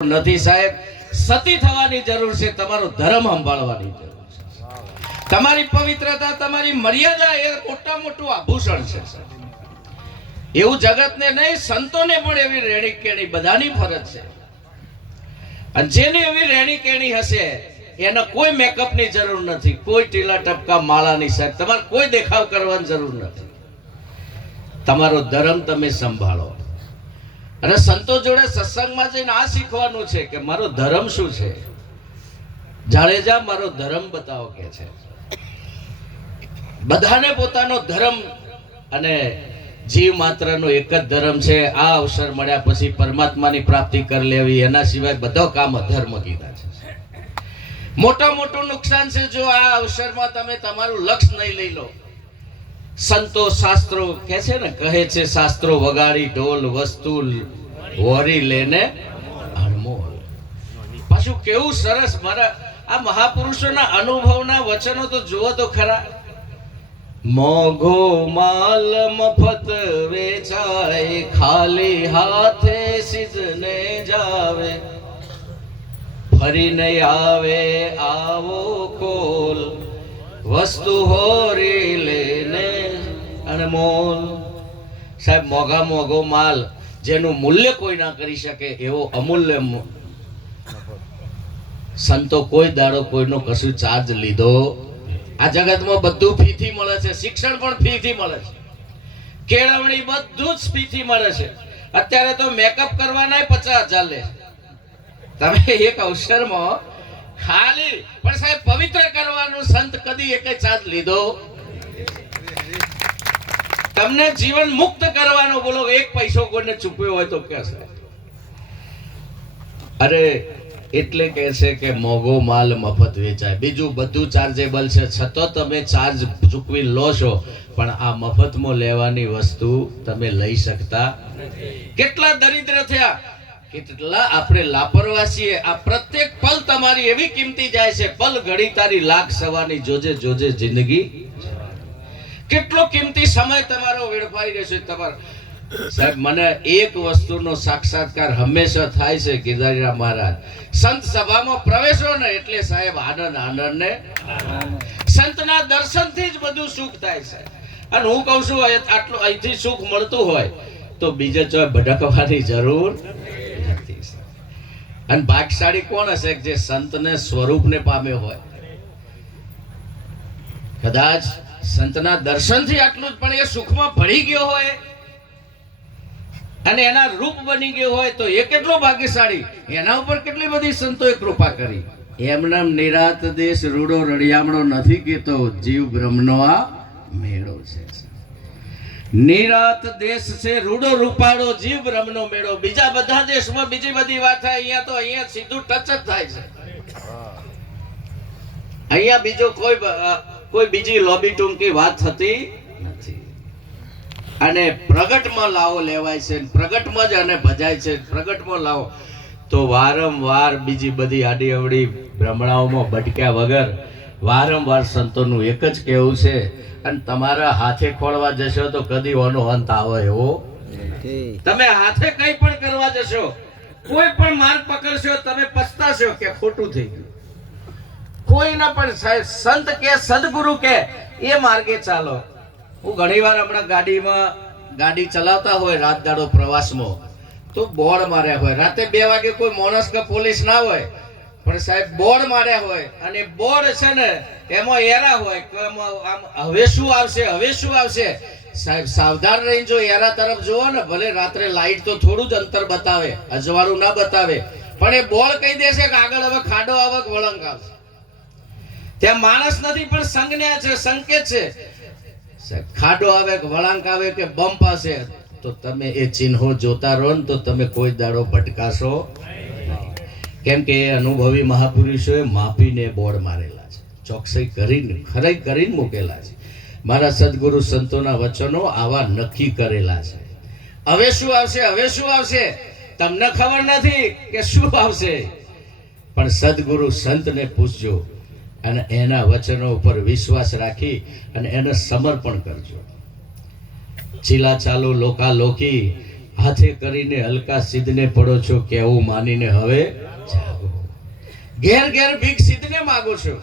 નથી સાહેબ, સતી થવાની જરૂર છે, તમારો ધર્મ સંભાળવાની જરૂર છે. તમારી પવિત્રતા, તમારી મર્યાદા એ મોટા મોટું આભૂષણ છે. એવું જગતને નહીં, સંતોને પણ એવી રેણી કેણી બધાની ફરજ છે. અને જેની એવી રેણી કેણી હશે એને કોઈ મેકઅપની જરૂર નથી, કોઈ ટીલા ટપકા માળાની સાહેબ, તમારે કોઈ દેખાવ કરવાની જરૂર નથી. તમારો ધર્મ તમે સંભાળો. અને સંતો જોડે સત્સંગમાં જઈને આ શીખવાનું છે કે મારો ધર્મ શું છે. જાડેજા મારો ધર્મ બતાવો કે છે. બધાને પોતાનો ધર્મ, અને જીવ માત્રનો એક જ ધર્મ છે. આ અવસર મળ્યા પછી પરમાત્માની પ્રાપ્તિ કરી લેવી, એના સિવાય બધો કામ અધર્મ કીધા છે. મોટા મોટું નુકસાન છે જો આ અવસરમાં તમે તમારું લક્ષ્ય નહીં લઈ લો. સંતો શાસ્ત્રો કહે છે ને, કહે છે શાસ્ત્રો વગાડી ઢોલ વસ્તુ વોરી લેને અણમોલ. પાછું કેવું સરસ, મારા આ મહાપુરુષોના અનુભવના વચનો તો જુઓ તો ખરા. મોઘો માલ મફત વેચાય, ખાલી હાથે સિદ્ધને જાવે, ફરીને આવે આવો કોલ, વસ્તુ હોરી લેને અનમોલ. સાહેબ, મોઘા મોઘો માલ જેનું મૂલ્ય કોઈ ના કરી શકે એવો અમૂલ્ય સંતો કોઈ દાડો કોઈનો કશું ચાર્જ લીધો. આ જગતમાં બધું ફીથી મળે છે, શિક્ષણ પણ ફીથી મળે છે, કેળવણી બધું જ ફીથી મળે છે. અત્યારે તો મેકઅપ કરવાના 50,000 લે. તમે એક અવસરમાં ખાલી પણ સાહેબ પવિત્ર કરવાનું સંત કદી એક ચાર્જ લીધો? તમને જીવન મુક્ત કરવાનો બોલો એક પૈસો કોઈને ચૂકવ્યો હોય તો કે છે? અરે એટલે કહે છે કે મોઘો માલ મફત વેચાય. બીજું બધું ચાર્જેબલ છે, છતાં તમે ચાર્જ ચૂકવી લો છો, પણ આ મફતમાં લેવાની વસ્તુ તમે લઈ શકતા નથી. કેટલા દરિદ્ર થયા, કેટલા આપણે લાપરવાહ છીએ. આ પ્રત્યેક પલ તમારી એવી કિંમતી જાય છે, પલ ઘડી તારી લાખ સવાની, જોજે જોજે જિંદગી. કેટલો કિંમતી સમય તમારો વેડફાઈ રહેશે. તમારો સાહેબ, મને એક વસ્તુનો સાક્ષાત્કાર હંમેશા થાય છે, ગિરધારીરામ મહારાજ સંત સભામાં પ્રવેશો ને એટલે સાહેબ આનંદ આનંદ ને સંતના દર્શનથી જ બધું સુખ થાય છે. અને હું કહું છું, આટલું અહીંથી સુખ મળતું હોય તો બીજે ચોય ભટકવાની જરૂર નથી. અને ભાગ્યશાળી કોણ હશે જે સંતને સ્વરૂપને પામ્યો હોય? કદાચ સંતના દર્શનથી આટલું જ, પણ એ સુખમાં ભળી ગયો હોય અને એના રૂપ બની ગયો હોય તો એ કેટલો ભાગ્યશાળી. એના ઉપર કેટલી બધી સંતોએ કૃપા કરી. એમના નિરાત દેશ રૂડો રળિયામણો નથી કેતો, જીવ બ્રહ્મનો આ મેળો છે. નિરાત દેશ છે રૂડો રૂપાળો, જીવ બ્રહ્મનો મેળો. બીજા બધા દેશમાં બીજી બધી વાત થાય, અહીંયા તો અહીંયા સીધું ટચ જ થાય છે. અહીંયા બીજો કોઈ બીજી લોબી ટૂંકી વાત થતી નથી. અને પ્રગટમાં લાવો લેવાય છે, પ્રગટમાં જ અને ભજાય છે. પ્રગટમાં લાવો તો વારંવાર બીજી બધી આડી અવડી ભ્રમણાઓમાં ભટક્યા વગર વારંવાર સંતોનું એક જ કહેવું છે. અને તમારા હાથે ખોળવા જશો તો કદી ઓનો અંત આવે એવો. તમે હાથે કઈ પણ કરવા જશો, કોઈ પણ માર્ગ પકડશો, તમે પછતાશો કે ખોટું થઈ ગયું. કોઈના પણ સાહેબ સંત કે સદગુરુ કે એ માર્ગે ચાલો. હું ઘણી વાર હમણાં ગાડી ચલાવતા હોય રાત દાડો પ્રવાસમાં તો બોર્ડ માર્યા હોય. રાતે 2 વાગે કોઈ માણસ કે પોલીસ ના હોય, પણ સાહેબ બોર્ડ માર્યા હોય. અને બોર્ડ છે ને એમાં એરા હોય કે આમ હવે શું આવશે, હવે શું આવશે. સાહેબ સાવધાન રહીને જો એરા તરફ જોવો ને, ભલે રાત્રે લાઈટ તો થોડું જ અંતર બતાવે, અજવાળું ના બતાવે, પણ એ બોર્ડ કહી દેશે કે આગળ હવે ખાડો આવે, વળંક આવશે. ત્યાં માણસ નથી પણ સંજ્ઞા છે, સંકેત છે. ખાડો આવે કે વળાંક આવે કે બમ્પ આવશે તો તમે એ ચિહ્નો જોતા રહો ને તો તમે કોઈ દાડો ભટકાશો નહીં. કેમ કે એ અનુભવી મહાપુરુષોએ માપીને બોર્ડ મારેલા છે, ચોકસાઈ કરીને ખરાઈ કરીને મૂકેલા છે. મારા સદગુરુ સંતોના વચનો આવા નક્કી કરેલા છે. હવે શું આવશે, હવે શું આવશે તમને ખબર નથી કે શું આવશે, પણ સદગુરુ સંતને પૂછજો અને એના વચનો ઉપર વિશ્વાસ રાખી અને એને સમર્પણ કરજો. ચીલા ચાલુ લોકાલોકી હાથે કરીને હલકા સિદ્ધને પડો છો કેવું માનીને હવે જાગો. ઘેર ઘેર ભીખ સિદ્ધને માગો છો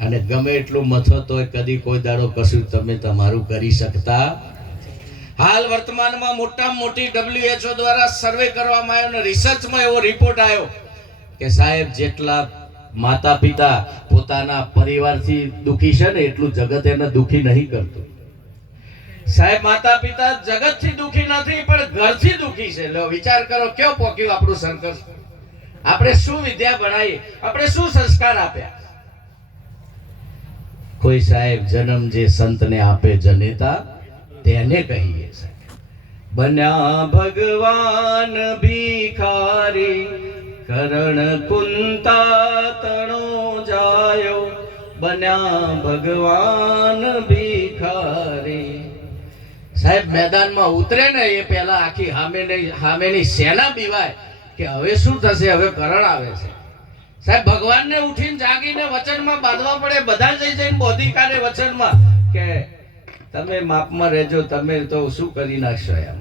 અને ગમે એટલું મથો તોય કદી કોઈ દાડો કશું તમે તમારું કરી શકતા. હાલ વર્તમાનમાં મોટામાં મોટી WHO દ્વારા સર્વે કરવામાં આવ્યો અને રિસર્ચમાં એવો રિપોર્ટ આવ્યો કે સાહેબ જેટલા માતા પિતા પોતાના પરિવારથી દુખી છે ને એટલું જગત એને દુખી નહીં કરતું. સાહેબ માતા પિતા જગતથી દુખી નથી પણ ઘરથી દુખી છે. લો વિચાર કરો કેવો પોક્યું આપણું સંકલ્પ. આપણે શું વિદ્યા ભણાવી, આપણે શું સંસ્કાર આપ્યા. કોઈ સાહેબ જન્મ જે સંતને આપે જનેતા તેને કહીએ છે. બન્યા ભગવાન ભિખારી કરણ કુંતા તણો જાયો. બન્યા ભગવાન ભિખારી. સાહેબ મેદાનમાં ઉતરે ને એ પહેલા આખી હામેની સેના બીવાય કે હવે શું થશે, હવે કરણ આવે છે. સાહેબ ભગવાનને ઉઠીને જાગીને વચનમાં બાંધવા પડે. બધા જઈને બોધી કાઢે વચનમાં કે તમે માપમાં રહેજો, તમે તો શું કરી નાખશો. એમ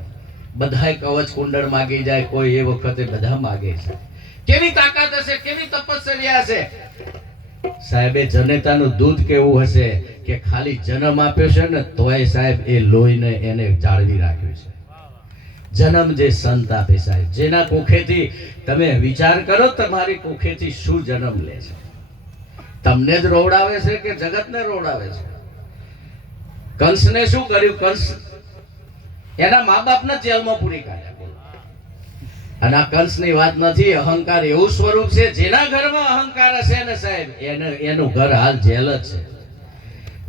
બધાય કવચ કુંડળ માગી જાય, કોઈ એ વખતે બધા માગે છે. કેવી તાકાત હશે, કેવી તપસ્યા હશે. સાહેબે જનેતાનું દૂધ કેવું હશે કે ખાલી જન્મ આપ્યો છે ને તોય સાહેબ એ લોહીને એને જાળવી રાખ્યું છે. જન્મ જે સંત આપે સાહેબ, જેના કુખેથી તમે વિચાર કરો તમારી કુખેથી શું જન્મ લે છે. તમને જ રોવડાવે છે કે જગતને રોવડાવે છે. કંસને શું કર્યું? કંસ એના મા બાપને જેલમાં પૂરી કાઢ્યા. અને આ કંસની વાત નથી. અહંકાર એવું સ્વરૂપ છે જેના ઘરમાં અહંકાર હશે ને સાહેબ એનું ઘર હાલ જેલ જ છે.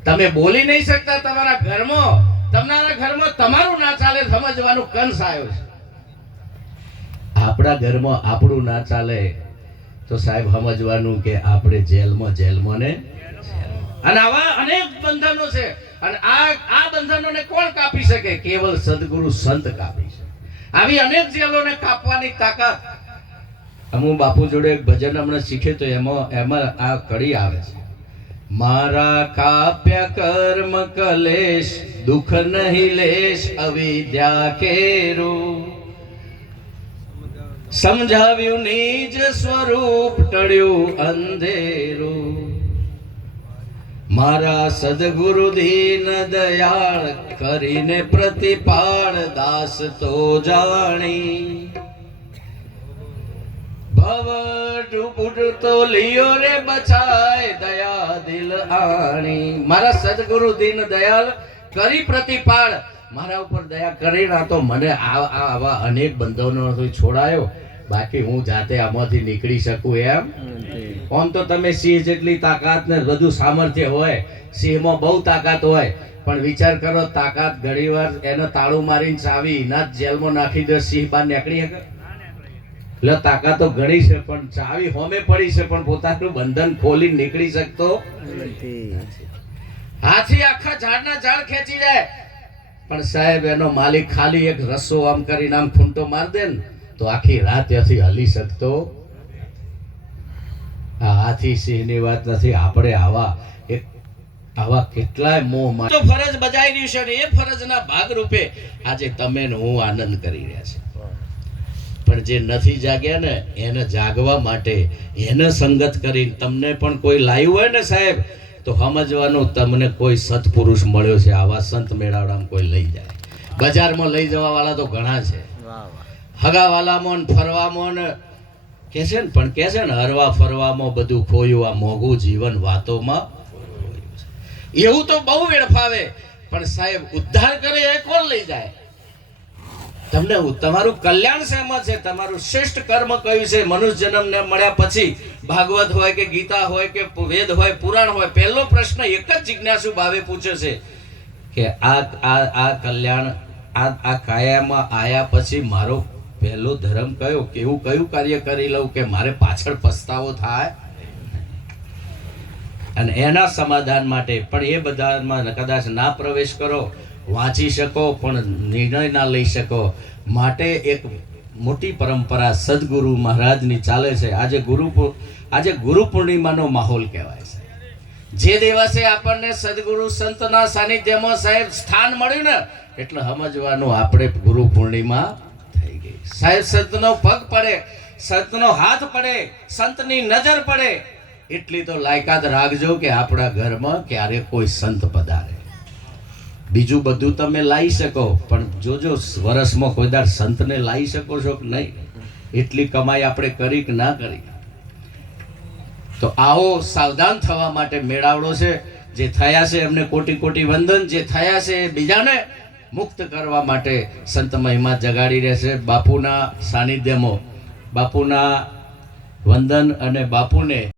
તમે બોલી નહીં શકતા તમારા ઘરમાં, તમારા ઘરમાં તમારું ના ચાલે સમજવાનું કંસ આવ્યો છે. આપણા ઘરમાં આપણું ના ચાલે તો સાહેબ સમજવાનું કે આપણે જેલમાં ને. અને આવા અનેક બંધનો છે અને આ બંધનોને કોણ કાપી શકે? કેવલ સદગુરુ સંત કાપી શકે. આવી અનેક જેલોને કાપવાની તાકાત. હું બાપુ જોડે એક ભજન હમણાં શીખે તો એમાં આ કડી આવે છે. મારા કાપ્યા કર્મ કલેશ દુઃખ નહીં લેશ અવિદ્યા કેરું. સમજાવ્યું નિજ સ્વરૂપ ટળ્યું અંધેરું. મારા સદગુરુ દીન દયાળ કરીને પ્રતિપાળ દાસ તો જાણી. ભવ ડૂબતો લિયો રે બચાય દયા દિલ આણી. મારા સદગુરુ દીન દયાળ કરી પ્રતિપાળ, મારા ઉપર દયા કરી ના તો મને આવા અનેક બંધનો છોડાયો. બાકી હું જાતે આમાંથી નીકળી શકું એમ. આમ તો તમે સિંહ જેટલી તાકાત ને બધું સામર્થ્ય હોય, સિંહમાં બહુ તાકાત હોય, પણ વિચાર કરો તાકાત ઘણીવાર એને તાળું મારીને ચાવી ના જેલમાં નાખી દે, સિંહ બહાર નીકળી શકે? એટલે તાકાતો ઘણી છે પણ ચાવી હોમે પડી છે પણ પોતાનું બંધન ખોલી નીકળી શકતો. હાથી આખા ઝાડના ઝાડ ખેંચી જાય પણ સાહેબ એનો માલિક ખાલી એક રસ્સો આમ કરીને આમ ખૂંટો માર દે ને તો આખી રાત ત્યાંથી હલી શકતો. હાથી સિંહની વાત નથી. આપણે આવા કેટલાય મોહમાં તો ફરજ બજાવી રહ્યું છે અને એ ફરજના ભાગરૂપે આજે તમે ને હું આનંદ કરી રહ્યા છે. પણ જે નથી જાગ્યા ને એને જાગવા માટે એને સંગત કરીને તમને પણ કોઈ લાવ્યું હોય ને સાહેબ તો સમજવાનું તમને કોઈ સત્પુરુષ મળ્યો છે. આવા સંત મેળાવડામાં કોઈ લઈ જાય. બજારમાં લઈ જવા વાળા તો ઘણા છે. હગાવાલામાં ફરવામાં કે છે ને પણ કે છે ને હરવા ફરવામાં બધું ખોયું, આ મોંઘું જીવન વાતોમાં. એવું તો બહુ વેડફાવે પણ સાહેબ ઉદ્ધાર કરે એ કોણ લઈ જાય? તમને તમારું કલ્યાણ શેમાં છે? તમારું શ્રેષ્ઠ કર્મ કયું છે? મનુષ્ય જન્મને મળ્યા પછી ભાગવત હોય કે ગીતા હોય કે વેદ હોય પુરાણ હોય, પહેલો પ્રશ્ન એક જ જિજ્ઞાસુ ભાવે પૂછે છે કે આ કલ્યાણ આ કાયામાં આયા પછી મારો પહેલો ધર્મ કયો? કેવું કયું કાર્ય કરી લઉં કે મારે પાછળ પસ્તાવો થાય? અને એના સમાધાન માટે પણ એ બધામાં કદાચ ના પ્રવેશ કરો, વાંચી શકો પણ નિર્ણય ના લઈ શકો. માટે એક મોટી પરંપરા સદગુરુ મહારાજની ચાલે છે. આજે ગુરુ પૂર્ણિમાનો માહોલ કહેવાય છે. જે દિવસે આપણને સદગુરુ સંતના સાનિધ્યમાં સાહેબ સ્થાન મળ્યું ને એટલે સમજવાનું આપણે ગુરુ પૂર્ણિમા થઈ ગઈ. સાહેબ સંતનો પગ પડે, સંતનો હાથ પડે, સંતની નજર પડે એટલી તો લાયકાત રાખજો કે આપણા ઘરમાં ક્યારે કોઈ સંત પધારે. બીજું બધું તમે લાવી શકો પણ જોજો વર્ષમાં કોઈ દાડ સંતને લાવી શકો છો કે નહીં. એટલી કમાઈ આપણે કરી કે ના કરી. તો આવો સાવધાન થવા માટે મેળાવડો છે. જે થયા છે એમને કોટી કોટી વંદન, જે થયા છે એ બીજાને મુક્ત કરવા માટે સંત મહિમા જગાડી રહેશે. બાપુના સાનિધ્યમાં બાપુના વંદન અને બાપુને